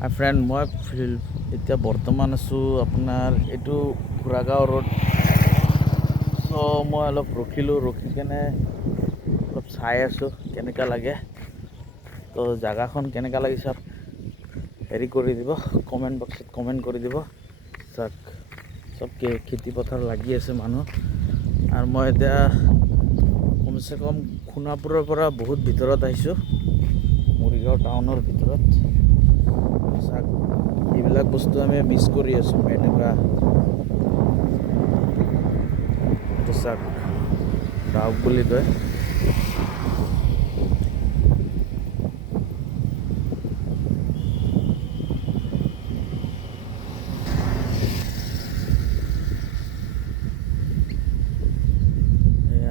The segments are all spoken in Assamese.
ফ্ৰেণ্ড মই এতিয়া বৰ্তমান আছোঁ আপোনাৰ এইটো ঘোঁৰাগাঁও ৰোড। চ' মই অলপ ৰখি কেনে অলপ চাই আছোঁ কেনেকুৱা লাগে। তো জেগাখন কেনেকুৱা লাগিছে হেৰি কৰি দিব, কমেণ্ট বক্সত কমেণ্ট কৰি দিব। চাওক চব খেতি পথাৰ লাগি আছে মানুহ। আৰু মই এতিয়া কমচে কম সোণাপুৰৰ পৰা বহুত ভিতৰত আহিছোঁ, মৰিগাঁও টাউনৰ ভিতৰত। চাওক এইবিলাক বস্তু আমি মিছ কৰি আছোঁ এনেকুৱা। এইটো চাওক ডাউক বুলি কয়।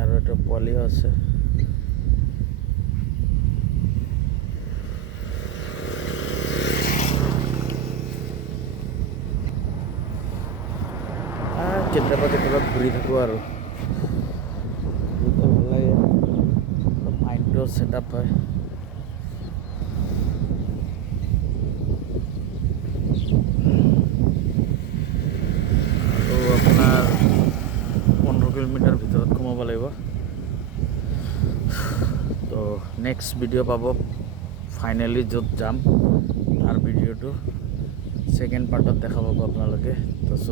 আৰু এটা পোৱালিও আছে। কেতিয়াবা ঘূৰি থাকোঁ আৰু ভাল লাগে, মাইণ্ডটো ছেট আপ হয়। আৰু আপোনাৰ 15 কিলোমিটাৰ ভিতৰত সোমাব লাগিব। তো নেক্সট ভিডিঅ' পাব ফাইনেলি য'ত যাম তাৰ ভিডিঅ'টো ছেকেণ্ড পাৰ্টত দেখা পাব আপোনালোকে। তো চ'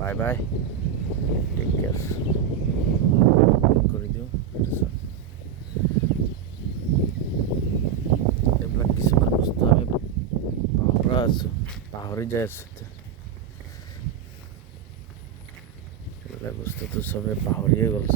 বাই বাই, টেক কেয়াৰ কৰি দিওঁ। এইবিলাক কিছুমান বস্তু আমি পাহৰি যাই আছোঁ। এইবিলাক বস্তুটো চবে পাহৰিয়ে গ'ল।